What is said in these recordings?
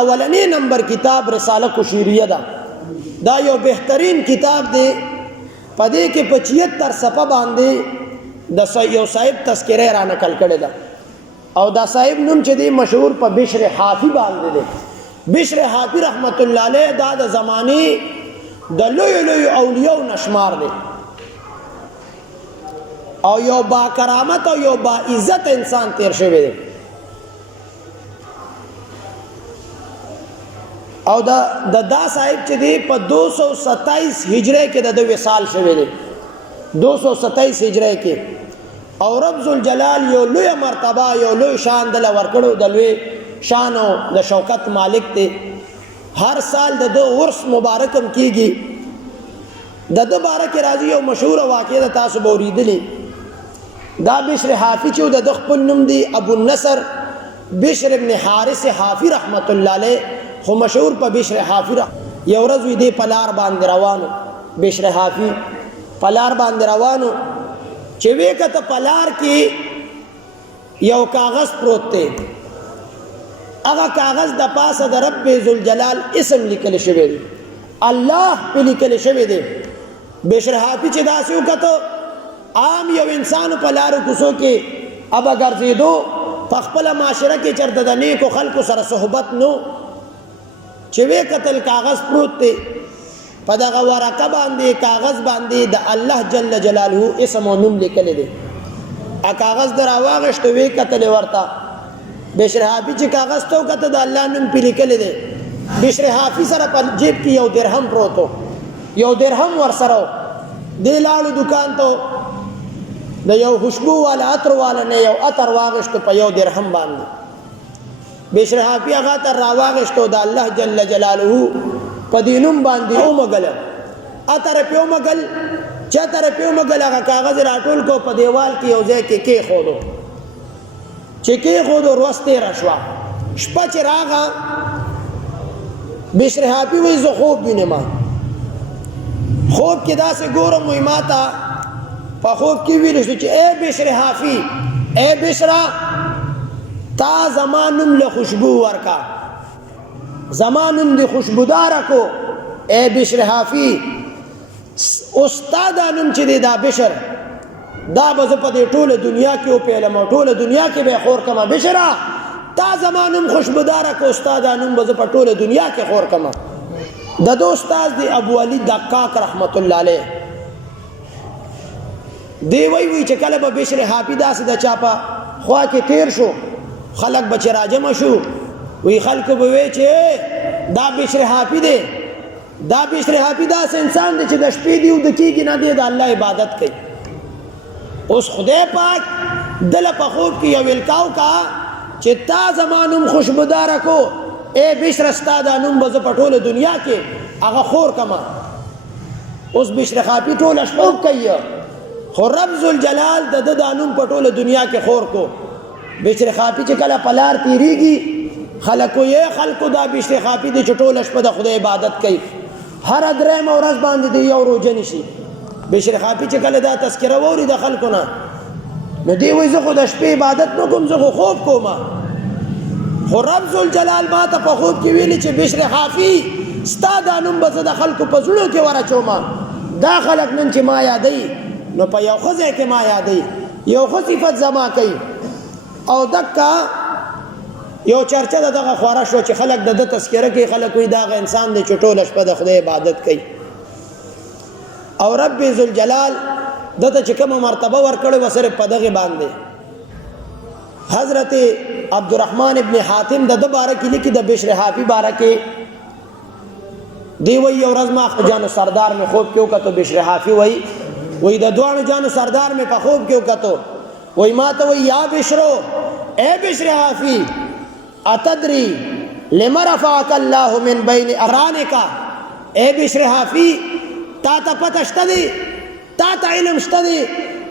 اولنی نمبر کتاب رساله کشیریه ده. دا یو بهترین کتاب دی. پدې کې 75 صفحه باندې د یو صاحب تذکره را نقل کړی ده او دا صاحب نوم چې دی مشهور په بشر حافی باندې دی. بشر حافی رحمت الله علیه دا د زمانه د لوی لوی اولیاء نشمار دی او یو با کرامت او یو با عزت انسان تیر شوی دی. او دا صاحب چې دی په 227 هجری کې د وصال شوی دی. 227 هجری کې او رب ذوالجلال یو لوی مرتبه یو لوی شان دل ورکړو. د لوی شان او د شوکت مالک دی. هر سال د ورس مبارکم کیږي. د بارک راځي یو مشهور واقعه تاسو بوریدلی. دا بشر حافی چې د خپل نوم دی ابو النصر بشر ابن حارث حافی رحمت الله علیه خو مشهور په بشر حافی. یو ورځ وی دی پلار باندې روانو. بشر حافی پلار باندې روانو چې وې کته پلار کې یو کاغذ پروت دی. هغه کاغذ د پاسه د رب ذوالجلال اسم لیکل شوی دی. الله په لیکل شوی دی. بشر حافی چې داسې وکړو عام یو انسان په لارو کوڅو کې ابا ګرځېدو په خپل معاشره کې چرته د نیکو خلکو سره صحبت نو چې وې قتل کاغذ پروت دی. په دغه ورقه باندې کاغذ باندې د الله جل جلاله اسم او نوم لیکل دی. ا کاغذ در واغشت وې قتل ورتا بشر حافی چې کاغذ ته کته د الله نوم په لیکل دی. بشر حافی سره په جیب کې یو درهم پروتو. یو درهم ور سره دی لاړو دکان ته د یو خوشبو والا عطر والا نه یو عطر واغشت په یو درهم باندې. بشر حافی هغه تر راواغشتو د الله جل جلاله په دینوم باندې او مګل اتر په مګل چتر په مګل هغه کاغذ راټول کو په دیوال کې یو ځای کې خودو چې کې خودو ورسته راشوا شپه چې راغه بشر حافی وې زه خوب وینم. خوب کې داسې ګورم وې ماته په خوب کې ویل شو چې اے بشر حافی اے بشرا تا زمانم له خوشبو ورکا زمانم دی خوشبودار کو. اے بشر حافی استادانم چې دی دا بشر دا بز په دې ټوله دنیا کې او په علم ټوله دنیا کې به خور کما. بشرا تا زمانم خوشبودار کو استادانم بز په ټوله دنیا کې خور کما. د دو استاد دی ابو علی دقاق رحمت الله علیه دی وی چې کله به بشر حافی داسې د چاپا خوا کې تیر شو خلق بچ راجم شو وی خلق به وی چې دا بشر حافی دی. دا بشر حافی داسې انسان دی چې د شپې دی او د کېږي نه دی د الله عبادت کوي. اوس خدای پاک دل په خوب کې یو الکاو کا چې تا زمانم خوشبودار کو اے بشر استاد انم بز په ټوله دنیا کې هغه خور کما. اوس بشر حافی ټول شپه کوي خو رب ذوالجلال د دانوم په ټوله دنیا کې خور کو. بشر حافی چې کله پلار تیریږي خلکو دا بشر حافی د ټوله شپه د خدای عبادت کوي. هر درېم ورځ باندې دی یو روزه نشي. بشر حافی چې کله دا تذکره ووري د خلکو نه نو دی وایي زه خو د شپې عبادت نه کوم زه خو خوب کوم. خو رب ذوالجلال ما ته په خوب کې ویلي چې بشر حافی ستا دا نوم به زه د خلکو په زړونو کې ورچوم. دا خلک نن چې ما یادوي نو په یو ښه ځای کې ما یادوي یو ښه صفت زما کوي. او دکا یو چرچه دغه خواره شو چې خلک د تذکره کوي. خلک وي دغه انسان دی چې ټوله شپه د خدای عبادت کوي. او رب ذوالجلال دته چې کومه مرتبه ورکړې وسره په دغه باندې حضرت عبدالرحمن ابن حاتم د باره کې لیکي د بشر حافی باره کې دی وی یو ورځ ما جانو سردار میں خوب کیوں کتو بشر حافی وی د دوانو جانو سردار میں په خوب کیوں کتو وی ما ته وی یا بشرو اے بشر حافی اتدری لما رفعك الله من بین ارانک. اے بشر حافی تا ته پته شته دی تا ته علم شته دی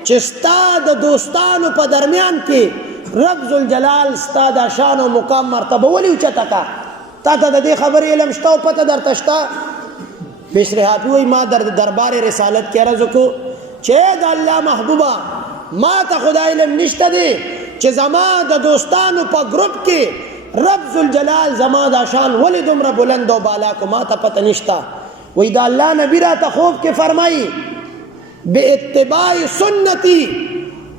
چې ستا د دوستانو په درمیان کې رب ذوالجلال ستا د شان او مقام مرتبه ولې اوچته کا. تا ته د دې خبرې علم شته او پته درته شته. بشر حافی وی ما در دربار رسالت کې عرض وکړو چې د الله محبوبه ما ته خدای علم نشته دی چې زما د دوستانو په گروپ کې رب ذوالجلال زما دا شان ولی دومره بلند و بالا کو ما ته پته نشتا وی دا الله نبی را ته خوب کې فرمایي بے اتباع سنتی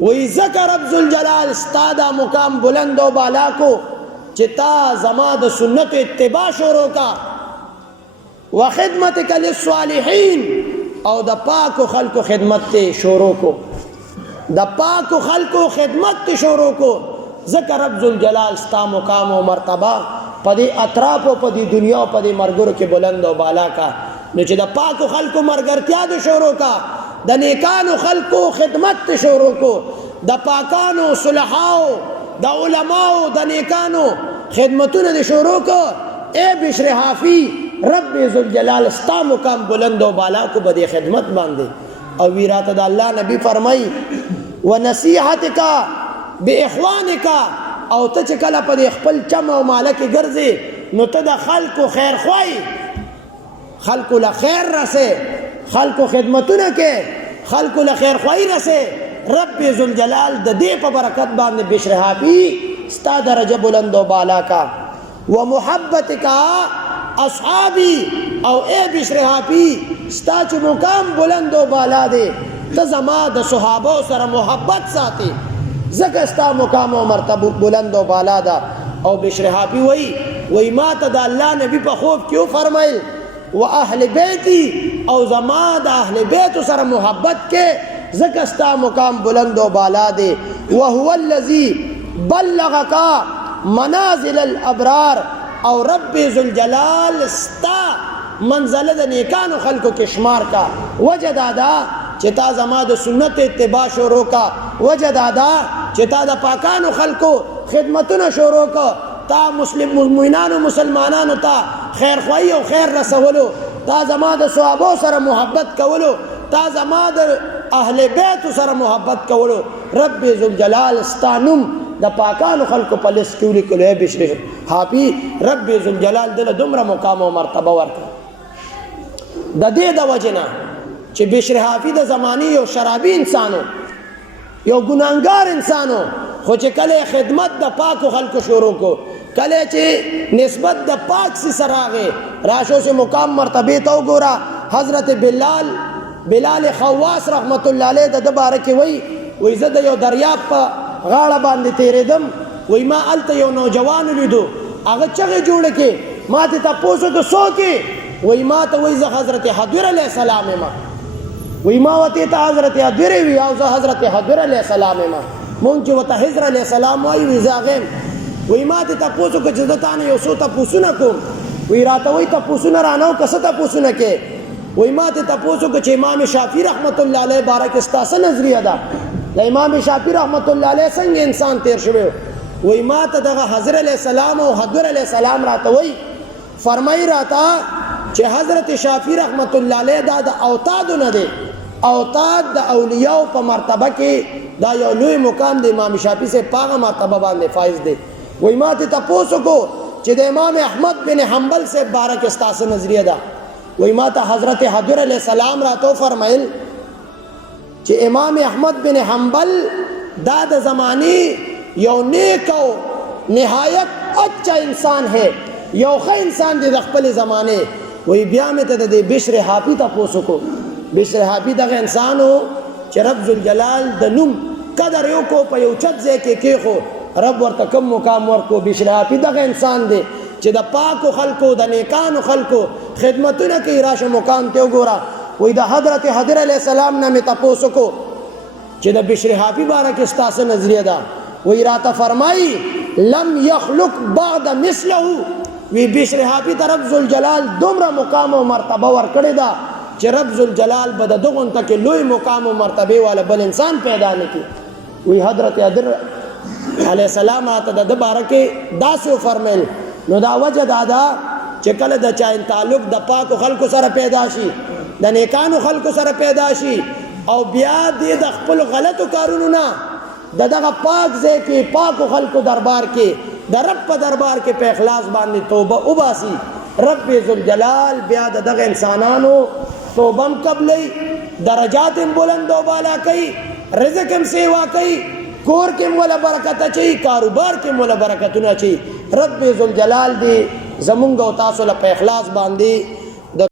وی ذکر رب ذوالجلال ستا دا مقام بلند و بالا کو چتا زما دا سنت اتباع شروع کا وخدمتک للصالحین او دا پاک خلق خدمت تے شروع کو دا پاک خلق خدمت تے شروع کو ذکر رب ذوالجلال ستا مقام و مرتبہ پدی اطراف و پدی دنیا و پدی مرگر کے بلند و بالا کا نو چې دا پاک خلق مرگرتیا دے شروع کا دا نیکانو خلق خدمت تے شروع کو دا پاکانو صلحاو دا علماء دا نیکانو خدمتون دے شروع کو اے بشر حافی رب ذوالجلال ستا مقام بلند و بالا کو بدے خدمت باندے او ویرات دا اللہ نبی فرمائی و نصیحتکا بے اخوانکا او تا چکلا پا دے خپل چم و مالک گرزے نو تا دا خلق خیر خوائی خلق لخیر رسے خلق خدمتون کے خلق لخیر خوائی رسے رب ذوالجلال دا دے پا برکت باندے بشر حافی ستا درجہ بلند و بالا کا و محبتکا اصحابی او اے بشر حافی ستا چو مقام بلند و بالا دے تا زما دا صحابہ سر محبت ساتے زکا ستا مقام و مرتبہ بلند و بالا دا او بشر حافی وی ما تا دا اللہ نبی پا خوف کیوں فرمائل و اہل بیتی او زما دا اہل بیت سر محبت کے زکا ستا مقام بلند و بالا دے وہو اللذی بلغکا منازل الابرار او رب ذوالجلال ستا منزل دا نیکانو خلقو کے شمار کا وجہ دادا چتا زما دا سنت اتباع شروع کا وجہ دادا چتا دا پاکانو خلقو خدمتنا شروع کا تا مومنانو مسلمانانو تا خیر خواہی و خیر رسولو تا زما دا صحابو سر محبت کولو تا زما دا اہل بیت سر محبت کولو رب ذوالجلال ستا نم دا پاکانو خلقو پلس کیولی کلو ہے بشر حافی رب ذوالجلال دل دمرا مقام و مرتبہ ورکا دا دے دا وجنا چی بشر حافی دا زمانی یو شرابی انسانو یو گناہگار انسانو خو چی کلے خدمت دا پاک و خلق شروع کو کلے چی نسبت دا پاک سی سراغے راشو سے مقام مرتبی تو گورا حضرت بلال خواس رحمت اللہ علیہ دا دبارکی وی زد یو دریاب پا غاڑا باندے تیرے دم وی ما علتا یو نوجوانو لیدو آگا چغی جوڑے کے ما تی تا پوسو تو سو کے وی ما تا وی زا حضرت حضور علیہ السلام ما وی ما وطی تا حضرت حضور وی آوزا حضرت حضور علیہ السلام ما مونچی وطا حضر علیہ السلام وی زاغیم وی ما تی تا پوسو که جزدتانی یو سو تا پوسو نکم وی راتا وی تا پوسو نرانو کسا تا پوسو نکے وی ما تی تا پوسو که چه امام شافی رحمت اللہ علیہ بارک استاسا نظریہ دا امام شافی رحمت اللہ علیہ سنگ انسان تیر شوئے وی ما تا دا حضر علیہ السلام و حضور علیہ السلام راتا وی فرمائی راتا چه حضرت شافی رحمت اللہ علیہ دا دا اوتادو ندے اوتاد دا اولیاء پا مرتبہ کے دا یو لوی مقام دے امام شافی سے پاگا مرتبہ باندے فائز دے وی ما تی تپوسو کو چه دا امام احمد بن حنبل سے بارک استاس نظریہ دا وی ما تا حضرت حضور علیہ السلام راتو فرمائل چه امام احمد بن حنبل دا دا زمانی یو نیکو نہایت اچھا انسان ہے یو خی انسان دے دخپل زمانے وی بیا میں تا دے بشر حافی تا پوسو کو بشر حافی دا انسان ہو چه رب ذوالجلال دا نم قدر یو کو پا یو چت زے کے خو رب ورطا کم مقام ورکو بشر حافی دا انسان دے چه دا پاکو خلقو دا نیکانو خلقو خدمتو نا کی راش مقام تیو گورا وی دا حضرت حضر علیہ السلام نا میں تا پوسو کو چه دا بشر حافی بارک استاس نظریہ دا وی راتا فرمائی لم یخلق بعد مثلہو وی بشر حافی تا رب ذوالجلال دمرا مقام و مرتبہ ورکڑی دا چه رب ذوالجلال بدا دغن تک لوی مقام و مرتبہ والا بل انسان پیدا نکی وی حضرت حضر علیہ السلام آتا دا دبارکی دا سو فرمیل نو دا وجہ دادا چه کل دا چاہن تعلق دا پاک و خلق سر پیدا شی دا نیکان و خلق سر پیدا شی او بیا دی دا خپل غلط و کارونو نا دا دا پاک زے کے پاک و خلق دربار کے دا رب پا دربار کے پہ اخلاص باندی توبہ اباسی رب ذوالجلال بیا دا دا انسانانو توبم قبلی درجاتم بلند و بالا کئی رزقم سیوا کئی کور کم والا برکت چاہی کاروبار کم والا برکتنا چاہی رب ذوالجلال دی زمونږ او تاسو له په اخلاص باندې